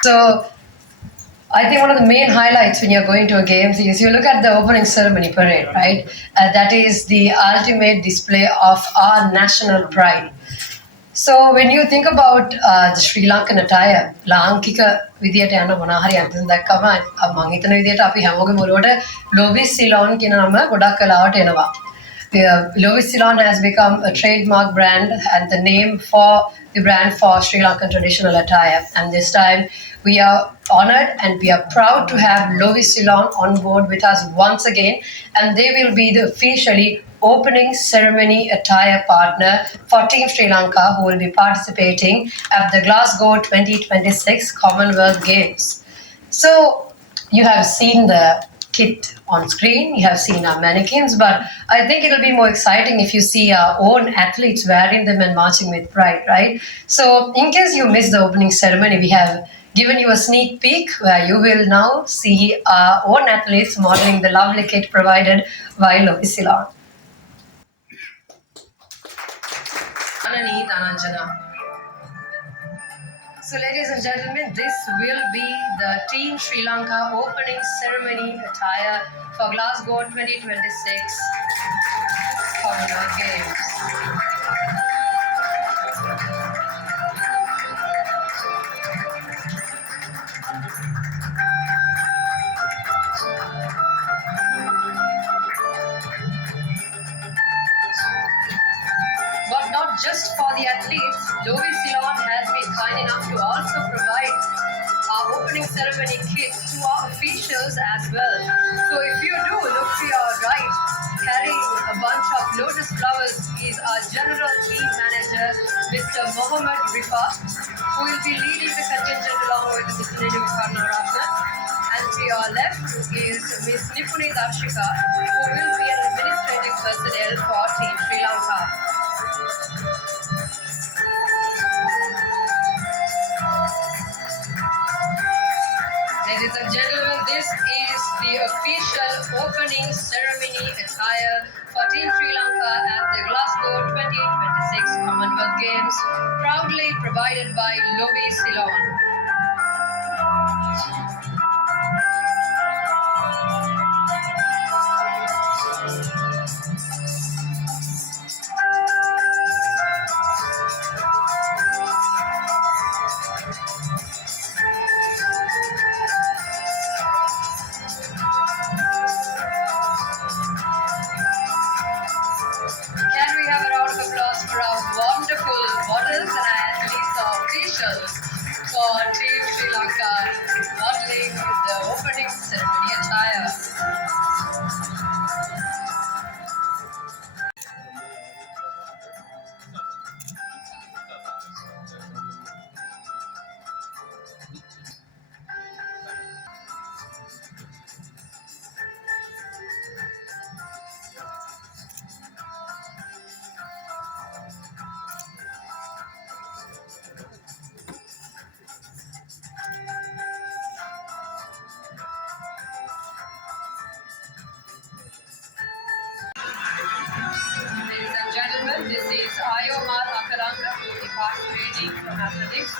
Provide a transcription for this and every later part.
So I think one of the main highlights when you're going to a games is you look at the opening ceremony parade, right? That is the ultimate display of our national pride. So when you think about the Sri Lankan attire, ලාංකික විදියට යන මොනවා හරි අන්තිම දැක්කම මම හිතන විදියට අපි හැමෝගෙම ඔළුවට ලොවිස් සිලෝන් කියන නම ගොඩක් කලාවට එනවා. Lovis Ceylon has become a trademark brand and the name for the brand for Sri Lankan traditional attire. And this time we are honored and we are proud to have Lovis Ceylon on board with us once again. And they will be the officially opening ceremony attire partner for Team Sri Lanka, who will be participating at the Glosglow 2026 Commonwealth Games. So you have seen the kit on screen, you have seen our mannequins, but I think it'll be more exciting if you see our own athletes wearing them and marching with pride, right? So in case you missed the opening ceremony, we have given you a sneak peek where you will now see our own athletes modeling the lovely kit provided by Lovis Ceylon. So ladies and gentlemen, this will be the Team Sri Lanka opening ceremony attire for Glosglow 2026 Commonwealth Games. But not just for the athletes, Lovis Ceylon has been kind enough to also provide our opening ceremony kit to our officials as well. So if you do look to your right, carrying a bunch of lotus flowers is our General Team Manager, Mr. Mohammed Rifa, who will be leading the contingent along with Mr. Nenu Karnaratna. And to your left is Ms. Nipuni Darshika, who will be an administrative personnel for Team Sri Lanka. Ladies and gentlemen, this is the official opening ceremony attire for Team Sri Lanka at the Glosglow 2026 Commonwealth Games, proudly provided by Lovis Ceylon. Can we have a round of applause for our wonderful models and athletes, our officials for Team Sri Lanka modeling the opening ceremony attire. Ladies and gentlemen, this is Ayomar Akalanga, who will be participating from athletics.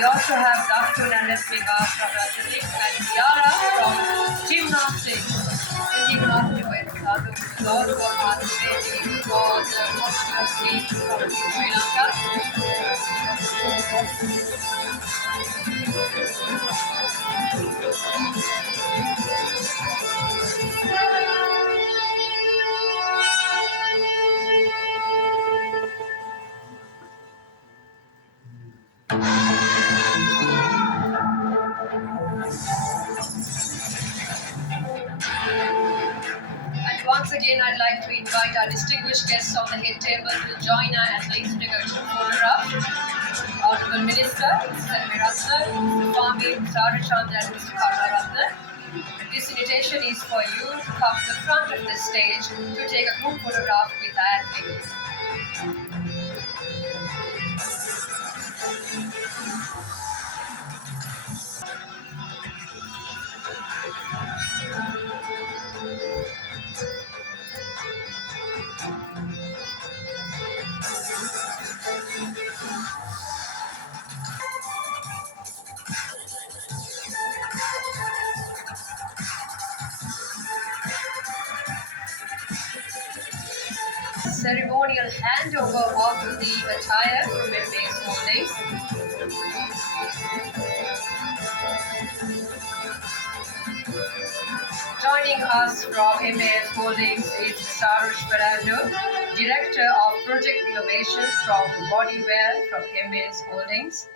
We also have Dr. Nandasmika from athletics and Yara from gymnastics. And you can also with a lot of participating for the Commonwealth Games from Sri Lanka. And once again, I'd like to invite our distinguished guests on the head table to join our athletes to take a group photograph. Honorable Minister, Mr. Ratna, Mr. Fami, Mr. Arichandra, and Mr. Karnaratna. This invitation is for you to come to the front of the stage to take a group photograph with our athletes. Ceremonial handover of the attire from MA's Holdings. Joining us from MA's Holdings is Sarush Fernando, Director of Project Innovations from Bodywear from MA's Holdings.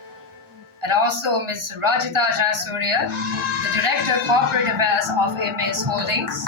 And also Ms. Rajita Jayasuriya, the Director of Corporate Affairs of MA's Holdings.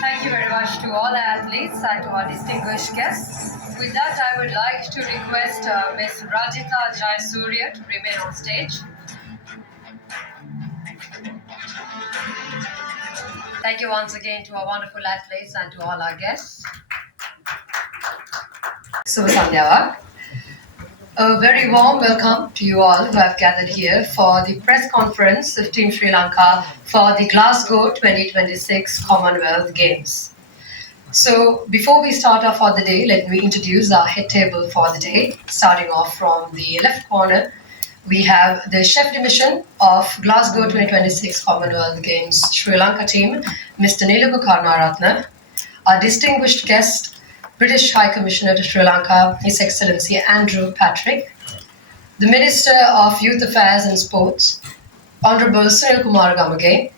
Thank you very much to all athletes and to our distinguished guests. With that, I would like to request Ms. Rajita Jayasuriya to remain on stage. Thank you once again to our wonderful athletes and to all our guests. Subha Sandhya. A very warm welcome to you all who have gathered here for the press conference of Team Sri Lanka for the Glosglow 2026 Commonwealth Games. So before we start off for the day, let me introduce our head table for the day. Starting off from the left corner, we have the chef de mission of Glosglow 2026 Commonwealth Games Sri Lanka team, Mr. Nilabu Karnaratna. Our distinguished guest, British High Commissioner to Sri Lanka, His Excellency Andrew Patrick, the Minister of Youth Affairs and Sports, Honorable Sunil Kumar Gamage,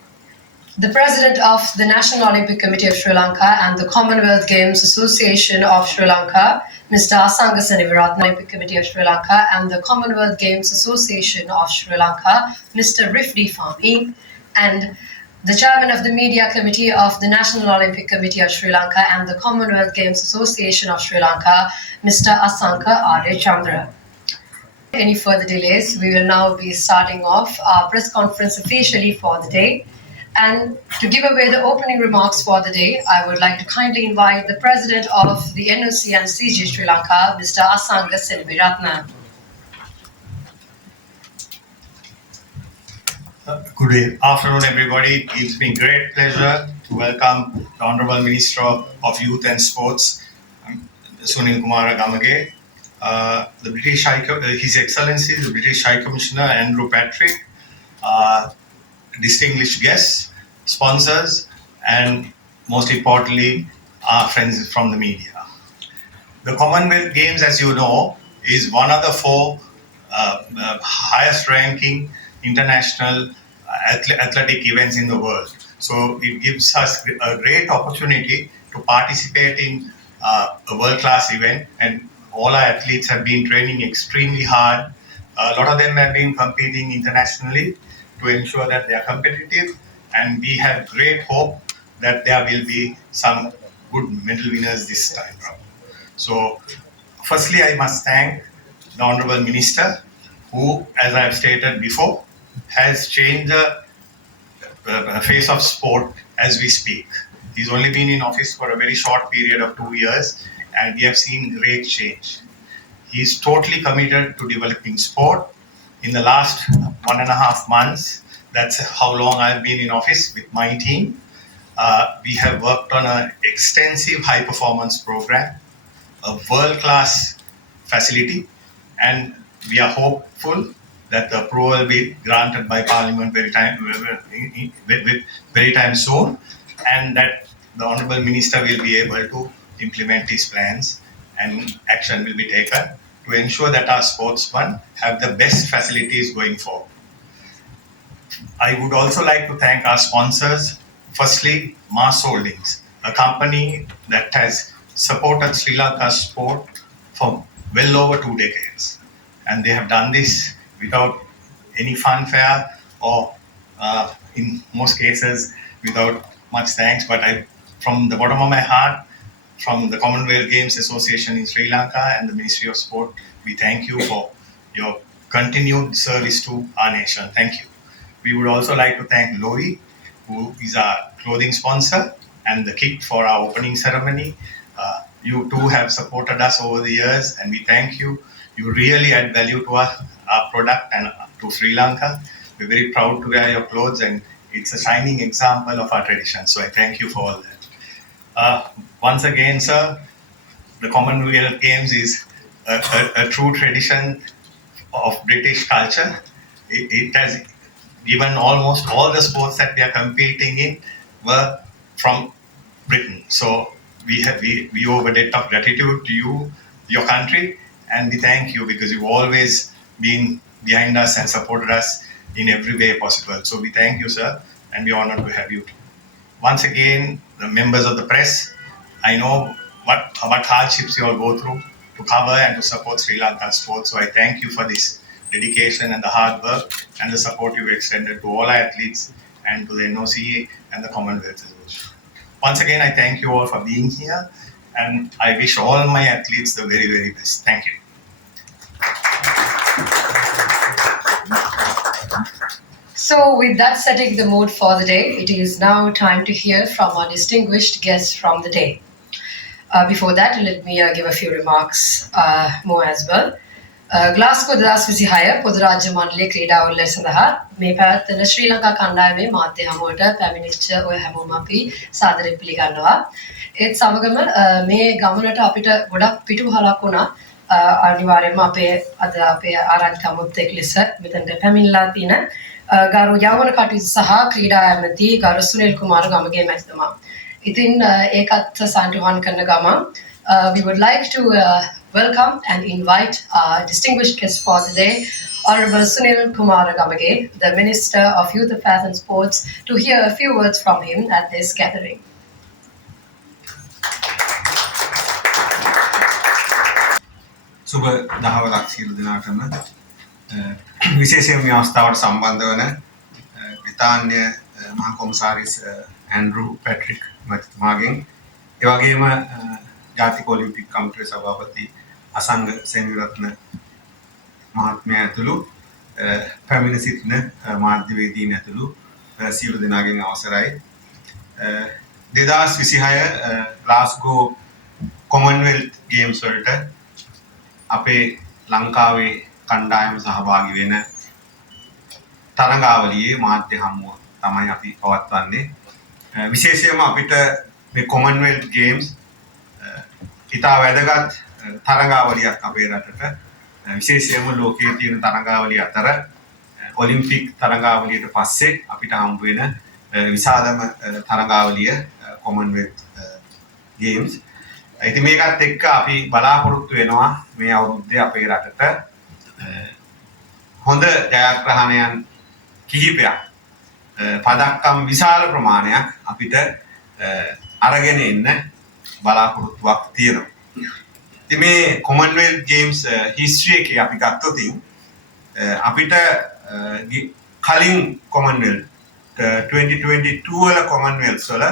the President of the National Olympic Committee of Sri Lanka and the Commonwealth Games Association of Sri Lanka, Mr. Asanga Seniviratna, Olympic Committee of Sri Lanka and the Commonwealth Games Association of Sri Lanka, Mr. Rifdi Fahmy, and the Chairman of the Media Committee of the National Olympic Committee of Sri Lanka and the Commonwealth Games Association of Sri Lanka, Mr. Asanka Arichandra. Any further delays, we will now be starting off our press conference officially for the day. And to give away the opening remarks for the day, I would like to kindly invite the President of the NOC and CG Sri Lanka, Mr. Asanga Seniviratna. Good afternoon, everybody. It's been great pleasure to welcome the Honorable Minister of Youth and Sports, Sunil Kumar Gamage, the British His Excellency, the British High Commissioner Andrew Patrick, distinguished guests, sponsors, and most importantly, our friends from the media. The Commonwealth Games, as you know, is one of the four highest ranking international athletic events in the world. So it gives us a great opportunity to participate in a world-class event and all our athletes have been training extremely hard. A lot of them have been competing internationally to ensure that they are competitive, and we have great hope that there will be some good medal winners this time round. So, firstly, I must thank the Honorable Minister, who, as I have stated before, has changed the face of sport as we speak. He's only been in office for a very short period of 2 years, and we have seen great change. He's totally committed to developing sport. In the last 1.5 months, that's how long I've been in office with my team. We have worked on an extensive high performance program, a world class facility, and we are hopeful that the approval will be granted by Parliament very time soon, and that the Honourable Minister will be able to implement these plans, and action will be taken to ensure that our sportsmen have the best facilities going forward. I would also like to thank our sponsors. Firstly, Mars Holdings, a company that has supported Sri Lanka's sport for well over 2 decades. And they have done this without any fanfare or, in most cases, without much thanks. But from the bottom of my heart, from the Commonwealth Games Association in Sri Lanka and the Ministry of Sport, we thank you for your continued service to our nation. Thank you. We would also like to thank Lori, who is our clothing sponsor, and the kit for our opening ceremony. You too have supported us over the years, and we thank you. You really add value to our product and to Sri Lanka. We're very proud to wear your clothes, and it's a shining example of our tradition. So I thank you for all that. Once again, sir, the Commonwealth Games is a true tradition of British culture. It has given almost all the sports that we are competing in were from Britain. So we owe a debt of gratitude to you, your country, and we thank you because you've always been behind us and supported us in every way possible. So we thank you, sir, and we're honored to have you. Once again, the members of the press, I know what hardships you all go through to cover and to support Sri Lanka sports. So I thank you for this dedication and the hard work and the support you've extended to all our athletes and to the NOC and the Commonwealth Association. Once again, I thank you all for being here, and I wish all my athletes the very, very best. Thank you. So, with that setting the mood for the day, it is now time to hear from our distinguished guests from the day. Before that, let me give a few remarks more as well. Glosglow 2026 පොදු රාජ්‍ය මණ්ඩලයේ ක්‍රීඩාවල සඳහා මේ පැවැත්වෙන ශ්‍රී ලංකා කණ්ඩායමේ මාධ්‍ය හමුවට පැමිණිච්ච ඔය හැමෝම අපි සාදරයෙන් පිළිගන්නවා. ඒත් සමගම මේ ගමනට අපිට ගොඩක් පිටුවහලක් වුණා. අනිවාර්යයෙන්ම අපේ ආරාධිකාමුත් එක් ලෙස මෙතනට පැමිණලා තියෙන ගරු යවන කටයුතු සහ ක්‍රීඩා ඇමති ගරු සුනිල් කුමාර ගමගේ මැතිතුමා. ඉතින් ඒකත් සාන්තිවාන් කරන ගමන් we would like to welcome and invite our distinguished guest for the day, Honorable Sunil Kumar Gamage, the Minister of Youth Affairs and Sports, to hear a few words from him at this gathering. සුබ දහවලක් සියලු දෙනාටම විශේෂයෙන් මේ අවස්ථාවට සම්බන්ධ වන බ්‍රිතාන්‍ය මහා කොමසාරිස් Andrew Patrick මැතිතුමාගෙන් ඒ වගේම ජාතික ඔලිම්පික් කමිටුවේ සභාපති අසංග සෙනවිරත්න මහත්මයා ඇතුළු පැමිණ සිටින මාධ්‍යවේදීන් ඇතුළු සියලු දෙනාගෙන් අවසරයි 2026 ග්ලාස්ගෝ කොමන්වෙල්ත් ගේම්ස් වලට අපේ ලංකාවේ කණ්ඩායම සහභාගී වෙන තරඟාවලියේ මාධ්‍ය හමුව තමයි අපි පවත්වන්නේ විශේෂයෙන්ම අපිට මේ කොමන්වෙල්ත් ගේම්ස් ඉතා වැදගත් තරඟාවලියක් අපේ රටට විශේෂයෙන්ම ලෝකයේ තියෙන තරඟාවලිය අතර ඔලිම්පික් තරඟාවලියට පස්සේ අපිට හම්බ වෙන විශාලම තරඟාවලිය කොමන්වෙල්ත් ගේම්ස් ඉතින් මේකත් එක්ක අපි බලාපොරොත්තු වෙනවා මේ අවුරුද්දේ අපේ රටට හොඳ ජයග්‍රහණයන් කිහිපයක් පදක්කම් විශාල ප්‍රමාණයක් අපිට අරගෙන එන්න බලාපොරොත්තුවක් තියෙනවා. ඉතින් මේ commonwealth games history එකේ අපි ගත්තොත් අපිට කලින් commonwealth 2022 වල commonwealth වල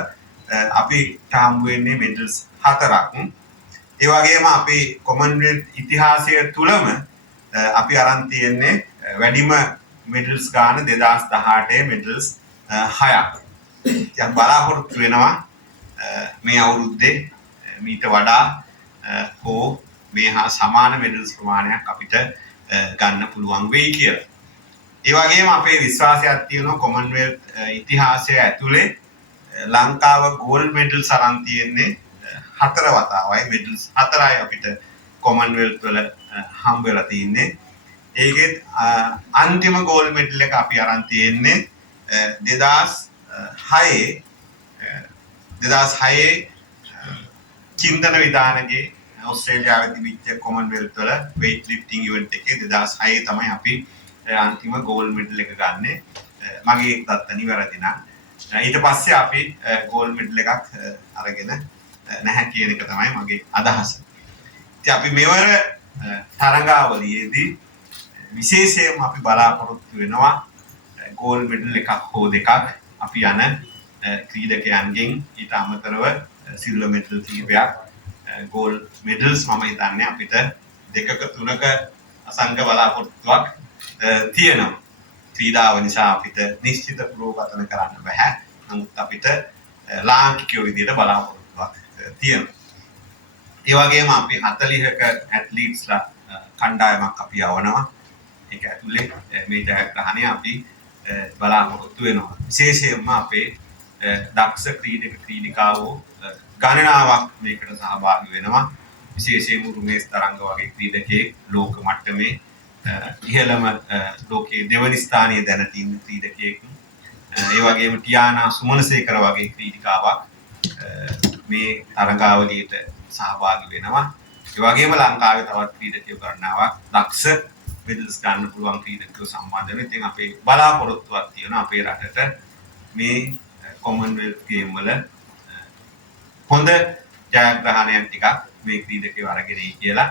අපි හම්බ වෙන්නේ medals 4ක්. ඒ වගේම අපි commonwealth ඉතිහාසය තුලම අපි අරන් තියෙන්නේ වැඩිම medals ගාන 2018 medals 6ක්. දැන් බලාපොරොත්තු වෙනවා මේ අවුරුද්දේ මීට වඩා හෝ මේ හා සමාන medals ප්‍රමාණයක් අපිට ගන්න පුළුවන් වෙයි කියලා. ඒ වගේම අපේ විශ්වාසයක් තියෙනවා commonwealth ඉතිහාසය ඇතුලේ ලංකාව gold medals අරන් තියෙන්නේ 4 වතාවයි medals 4යි අපිට commonwealth වල හම්බ වෙලා තියෙන්නේ. ඒකෙත් අන්තිම gold medal එක අපි අරන් තියෙන්නේ 2006 චින්තන විධානයේ ඕස්ට්‍රේලියාවේ තිබිච්ච commonwealth වල weight lifting event එකේ 2006 තමයි අපි අන්තිම gold medal එක ගන්නෙ. මගේ දත්ත නිවැරදි නම් ඊට පස්සේ අපි gold medal එකක් අරගෙන නැහැ කියන එක තමයි මගේ අදහස. ඉතින් අපි මෙවර තරඟාවලියේදී විශේෂයෙන්ම අපි බලාපොරොත්තු වෙනවා gold medal එකක් හෝ දෙකක් අපි යන ක්‍රීඩකයන්ගෙන් ඊට අමතරව silver medal කීපයක් gold medals මම හිතන්නේ අපිට දෙකක තුනක අසංග බලාපොරොත්තුවක් තියෙනවා. ක්‍රීඩාව නිසා අපිට නිශ්චිත පුරෝගතන කරන්න බෑ. නමුත් අපිට ලාංකිකයෝ විදිහට බලාපොරොත්තුවක් තියෙනවා. ඒ වගේම අපි 40ක ඇත්ලීට්ස්ලා කණ්ඩායමක් අපි යවනවා. ඒක ඇතුලේ මේ ජයග්‍රහණය අපි බලාපොරොත්තු වෙනවා. විශේෂයෙන්ම අපේ දක්ෂ ක්‍රීඩක ක්‍රීඩිකාවෝ ගණනාවක් මේකට සහභාගී වෙනවා. විශේෂයෙන්ම රුමේස් තරංග වගේ ක්‍රීඩකයෙක් ලෝක මට්ටමේ ඉහළම ලෝකයේ දෙවනි ස්ථානයේ දැන තියෙන ක්‍රීඩකයෙක්. ඒ වගේම ටියානා සුමනසේකර වගේ ක්‍රීඩිකාවක් මේ තරඟාවලියට සහභාගී වෙනවා. ඒ වගේම ලංකාවේ තවත් ක්‍රීඩකයෝ ගණනාවක් දක්ෂ මෙඩල්ස් ගන්න පුළුවන් ක්‍රීඩකයෝ සම්බන්ධ වෙන. ඉතින් අපේ බලාපොරොත්තුවක් තියෙනවා අපේ රටට මේ commonwealth game වල හොඳ ජයග්‍රහණයක් ටිකක් මේ ක්‍රීඩකයෝ අරගෙන ඉයි කියලා.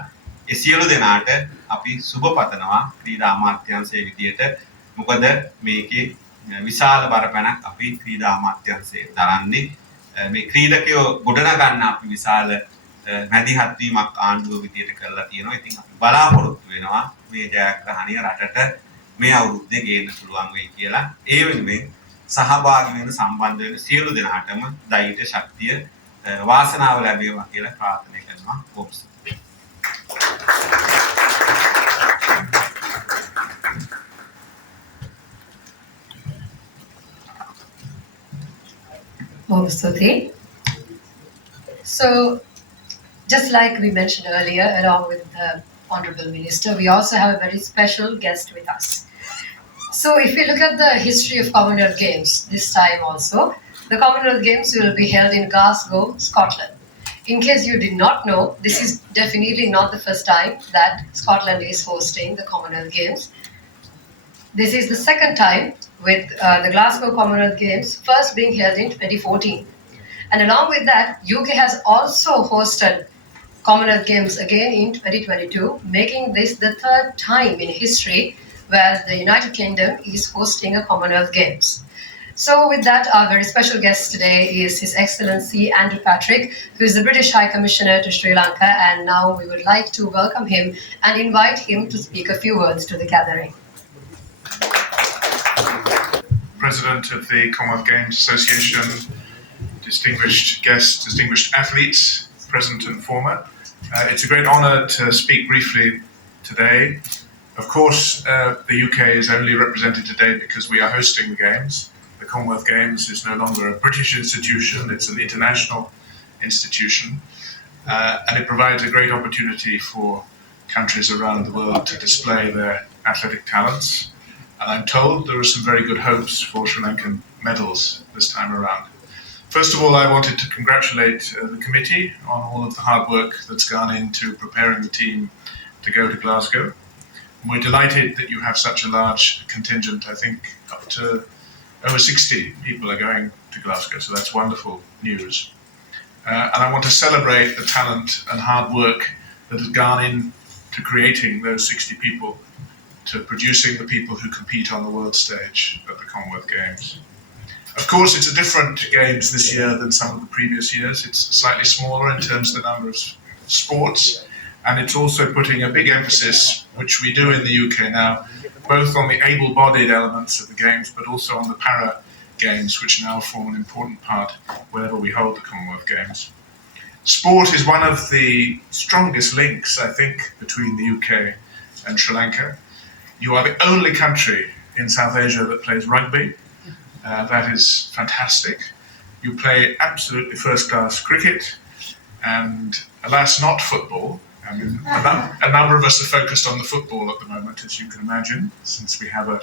ඒ සියලු දෙනාට අපි සුබ පතනවා ක්‍රීඩා අමාත්‍යාංශයේ විදියට. මොකද මේකේ විශාල බරපැනක් අපි ක්‍රීඩා අමාත්‍යාංශයේ දරන්නේ. මේ ක්‍රීඩකයෝ ගොඩනගන්න අපි විශාල මැදිහත් වීමක් ආණ්ඩුව විදියට කරලා තියෙනවා. ඉතින් අපි බලාපොරොත්තු වෙනවා මේ ජයග්‍රහණය රටට මේ අවුරුද්දේ ගේන්න පුළුවන් වෙයි කියලා. ඒ වෙනුවෙන් සහභාගී වෙන සම්බන්ධ වෙන සියලු දෙනාටම ධෛර්ය ශක්තිය වාසනාව ලැබේවා කියලා ප්‍රාර්ථනා කරනවා. So, just like we mentioned earlier, along with the Honorable Minister, we also have a very special guest with us. So, if we look at the history of Commonwealth Games, this time also, the Commonwealth Games will be held in Glosglow, Scotland. In case you did not know, this is definitely not the first time that Scotland is hosting the Commonwealth Games. This is the second time with the Glasgow Commonwealth Games first being held in 2014. And along with that, UK has also hosted Commonwealth Games again in 2022, making this the third time in history where the United Kingdom is hosting a Commonwealth Games. So with that, our very special guest today is His Excellency Andrew Patrick, who is the British High Commissioner to Sri Lanka, and now we would like to welcome him and invite him to speak a few words to the gathering. President of the Commonwealth Games Association, distinguished guests, distinguished athletes, present and former. It's a great honour to speak briefly today. Of course, the UK is only represented today because we are hosting the Games. The Commonwealth Games is no longer a British institution, it's an international institution. And it provides a great opportunity for countries around the world to display their athletic talents. And I'm told there are some very good hopes for Sri Lankan medals this time around. First of all, I wanted to congratulate the committee on all of the hard work that's gone into preparing the team to go to Glasgow. And we're delighted that you have such a large contingent. I think up to over 60 people are going to Glasgow, so that's wonderful news. And I want to celebrate the talent and hard work that has gone into creating those 60 people, to producing the people who compete on the world stage at the Commonwealth Games. Of course, it's a different Games this year than some of the previous years. It's slightly smaller in terms of the number of sports, and it's also putting a big emphasis, which we do in the UK now, both on the able-bodied elements of the Games, but also on the para Games, which now form an important part wherever we hold the Commonwealth Games. Sport is one of the strongest links, I think, between the UK and Sri Lanka. You are the only country in South Asia that plays rugby. That is fantastic. You play absolutely first-class cricket, and alas, not football. I mean, a number of us are focused on the football at the moment, as you can imagine, since we have a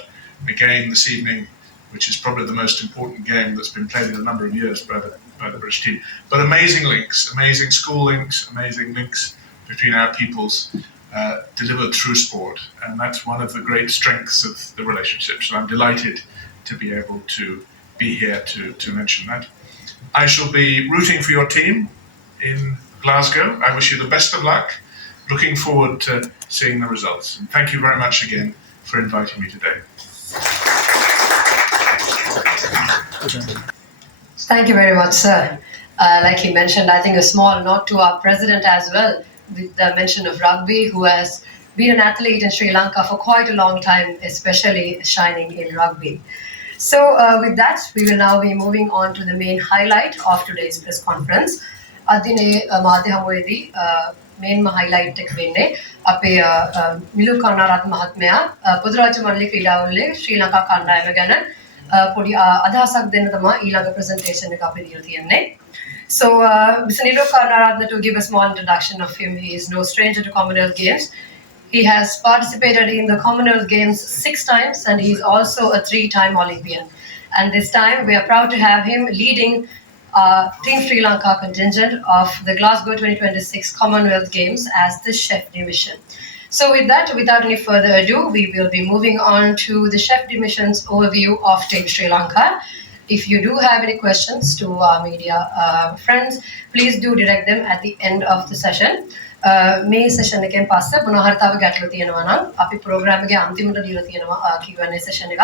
game this evening, which is probably the most important game that's been played in a number of years by the British team. But amazing links, amazing school links, amazing links between our peoples, delivered through sport, and that's one of the great strengths of the relationship. So I'm delighted to be able to be here to mention that. I shall be rooting for your team in Glasgow. I wish you the best of luck. Looking forward to seeing the results. And thank you very much again for inviting me today. Thank you very much, sir. Like he mentioned, I think a small nod to our president as well, with the mention of rugby, who has been an athlete in Sri Lanka for quite a long time, especially shining in rugby. So with that, we will now be moving on to the main highlight of today's press conference. අදිනේ මාධ්‍යහමුවේදී මේන්ම highlight එක වෙන්නේ අපේ මිලු කරුණාරත්න මහත්මයා පොදුරාජ්‍ය මණ්ඩල ක්‍රීඩාවලේ ශ්‍රී ලංකා කණ්ඩායම ගැන පොඩි අදහසක් දෙන්න තමයි ඊළඟ presentation එක අපි දීලා තියෙන්නේ. So Mr. Nilu Karunaratne, to give a small introduction of him, he is no stranger to Commonwealth Games. He has participated in the Commonwealth Games 6 times, and he is also a 3-time Olympian. And this time, we are proud to have him leading Team Sri Lanka contingent of the Glasgow 2026 Commonwealth Games as the chef division. So with that, without any further ado, we will be moving on to the chef division's overview of Team Sri Lanka. If you do have any questions to our media friends, please do direct them at the end of the session. මේ session එකෙන් පස්සේ මොනවා හරි තව ගැටලු තියෙනවා නම් අපි program එකේ අන්තිමට දීලා තියෙනවා Q&A session එකක්.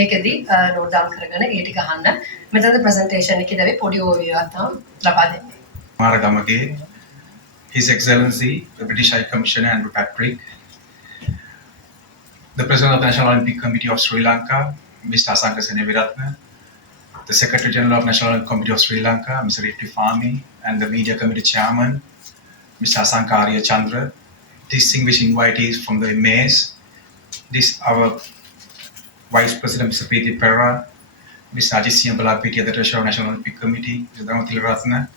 ඒකෙදි note down කරගෙන ඒ ටික අහන්න. මෙතනද presentation එකේදී අපි පොඩි overview එකක් තමයි ලබා දෙන්නේ. මාරගමගේ His Excellency, the British High Commissioner Andrew Patrick, the President of the National Olympic Committee of Sri Lanka, Mr. Asanka Seneviratne, the Secretary General of National Olympic Committee of Sri Lanka, Mr. Rifty Fami, and the Media Committee Chairman, Mr. Asanka Arya Chandra, distinguished invitees from the MAs, this our Vice President, Mr. Preeti Perra, Mr. Ajit Siambala PT, the Treasurer of National Olympic Committee, Mr. Damathil Ratna,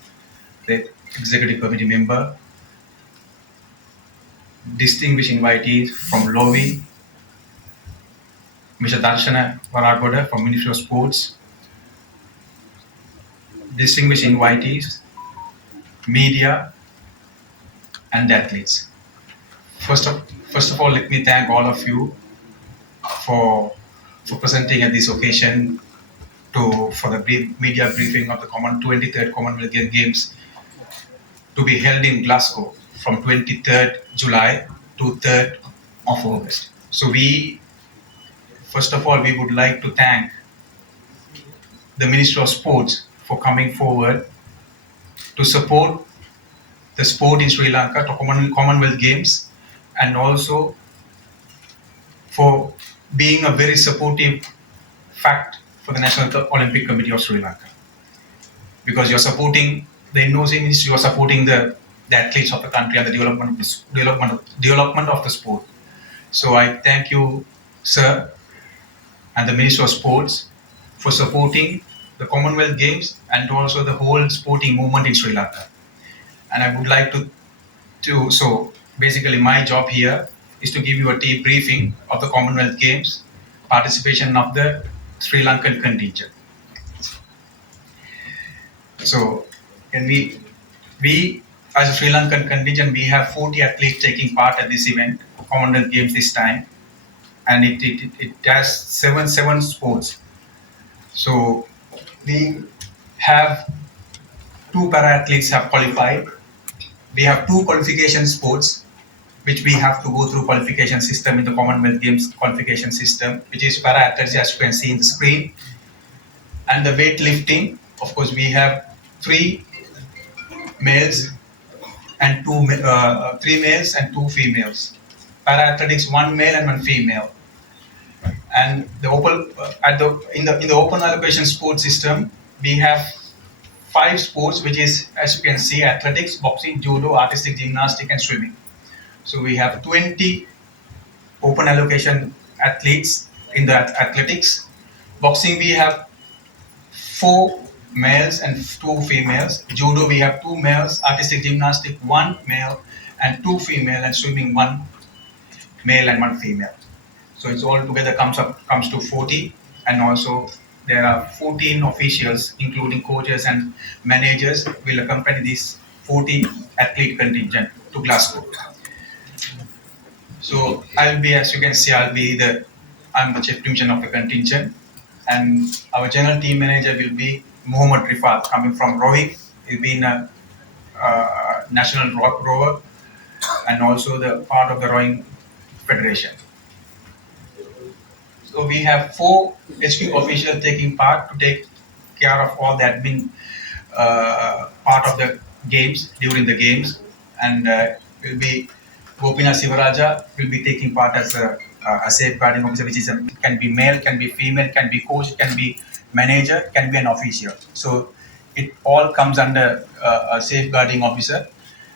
the Executive Committee Member, distinguished invitees from Lovi, Mr. Darshana Varagoda from Ministry of Sports, distinguished invitees, media, and athletes. First of all, let me thank all of you for presenting at this occasion for the media briefing of the 23rd Commonwealth Games to be held in Glasgow from 23rd July to 3rd of August. So first of all, we would like to thank the Ministry of Sports for coming forward to support the sport in Sri Lanka to Commonwealth Games, and also for being a very supportive fact for the National Olympic Committee of Sri Lanka. Because you're supporting the NOC Ministry, you're supporting the athletes of the country and the development of the sport. So I thank you, sir, and the Ministry of Sports for supporting the Commonwealth Games and also the whole sporting movement in Sri Lanka. And I would like so basically my job here is to give you a debriefing of the Commonwealth Games, participation of the Sri Lankan contingent. So, we as a Sri Lankan contingent, we have 40 athletes taking part at this event, Commonwealth Games this time, and it has seven sports. So, we have 2 para athletes have qualified. We have 2 qualification sports, which we have to go through qualification system in the Commonwealth Games qualification system, which is para athletics, as you can see in the screen. And the weightlifting, of course, we have 3 males and 3 males and 2 females. Para athletics, 1 male and 1 female. And the open in the open allocation sports system, we have 5 sports, which is, as you can see, athletics, boxing, judo, artistic gymnastics, and swimming. So we have 20 open allocation athletes in the athletics. Boxing, we have 4 males and 2 females. Judo, we have 2 males. Artistic gymnastics, 1 male and 2 female. And swimming, 1 male and 1 female. So it's all together comes to 40. And also there are 14 officials, including coaches and managers, will accompany this 40 athlete contingent to Glasgow. So I'll be, as you can see, I'm the chief division of the contingent, and our general team manager will be Muhammad Rifat, coming from rowing. He'll be in a national rower and also the part of the rowing federation. So we have 4 HQ officials taking part to take care of all the admin part of the games during the games, and will be Gopina Sivaraja will be taking part as a safeguarding officer, which is can be male, can be female, can be coach, can be manager, can be an official. So it all comes under a safeguarding officer.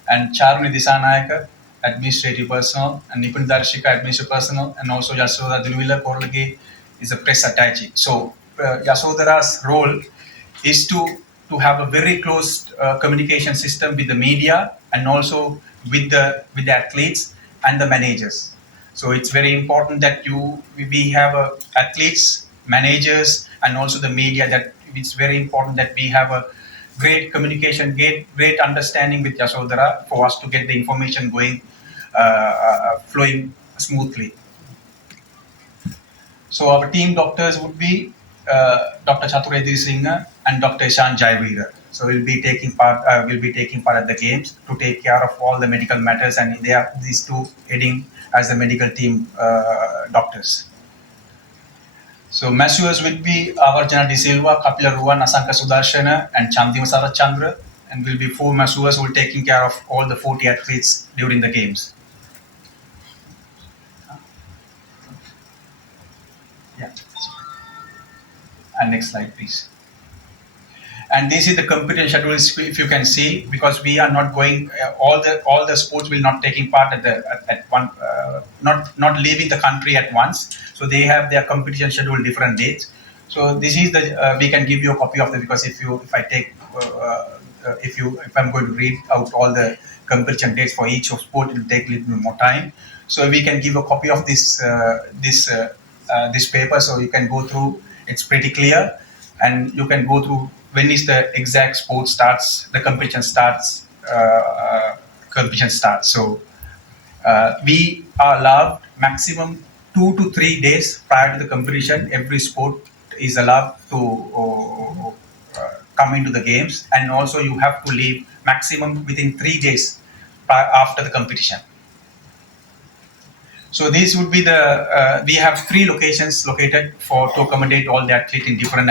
And Charuni Disanayaka, administrative personnel, and Nipun Darshika, administrative personnel, and also Yasoda Dunvila Korlage is a press attaché. So Yasodhara's role is to have a very close communication system with the media and also with the athletes and the managers. So it's very important that we have athletes, managers, and also the media. That it's very important that we have a great communication, great understanding with Yasodhara for us to get the information going, flowing smoothly. So our team doctors would be Dr. Chaturvedi Singh and Dr. Ishan Jaiveer. So we'll be taking part at the games to take care of all the medical matters, and they are these 2 heading as the medical team doctors. So masseurs will be our Jana De Silva, Kapila Ruwan, Asanka Sudarshana, and Chandima Sarachandra, and will be 4 masseurs who will taking care of all the 40 athletes during the games. Yeah. And next slide, please. And this is the competition schedule, if you can see, because we are not going, all the sports will not taking part at one, not leaving the country at once. So they have their competition schedule different dates. So this is the we can give you a copy of the, because if I'm going to read out all the competition dates for each of sport, it will take a little bit more time. So we can give a copy of this paper, so you can go through. It's pretty clear, and you can go through when is the exact sport starts, the competition starts. So we are allowed maximum 2 to 3 days prior to the competition. Every sport is allowed to come into the games, and also you have to leave maximum within 3 days after the competition. So these would be we have 3 locations located to accommodate all the athletes in different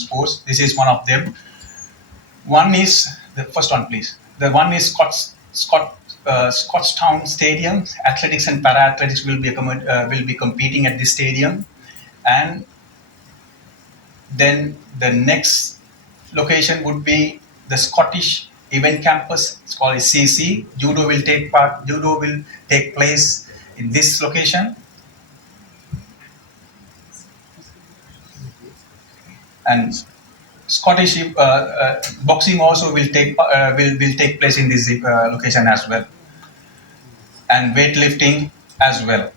sports. This is one of them. One is the first one, please. The one is Scotstown Stadium. Athletics and para-athletics will be competing at this stadium, and then the next location would be the Scottish Event Campus. It's called CC. Judo will take place in this location, and Scottish boxing also will take place in this location as well, and weightlifting as well.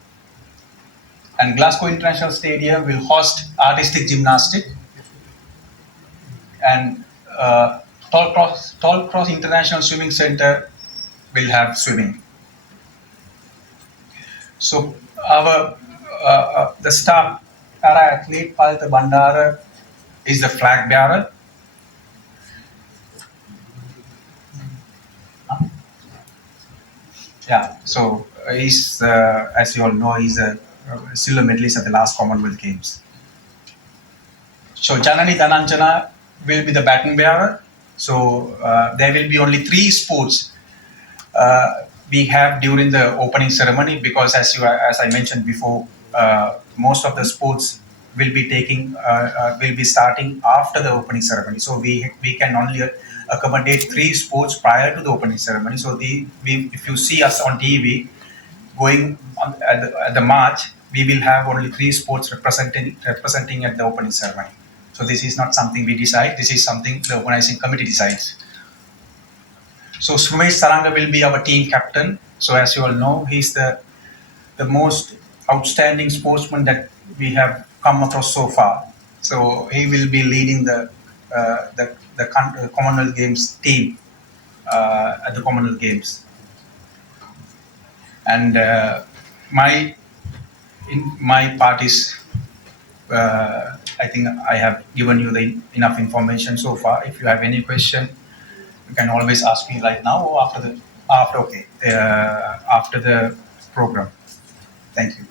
And Glasgow International Stadium will host artistic gymnastics, and Tall Cross International Swimming Center will have swimming. So our the star para athlete Palta Bandara is the flag bearer. Yeah, so he's, as you all know, he's a silver medalist at the last Commonwealth Games. So Janani Dhananjana will be the baton bearer. So there will be only 3 sports we have during the opening ceremony, because as I mentioned before, most of the sports will be starting after the opening ceremony. So we can only accommodate 3 sports prior to the opening ceremony. So if you see us on TV going on at the march, we will have only 3 sports representing at the opening ceremony. So this is not something we decide. This is something the organizing committee decides. So Sumesh Saranga will be our team captain. So as you all know, he's the most outstanding sportsman that we have come across so far. So he will be leading the Commonwealth Games team at the Commonwealth Games. And my part is, I think I have given you enough information so far. If you have any question, you can always ask me right now or after the program. Thank you.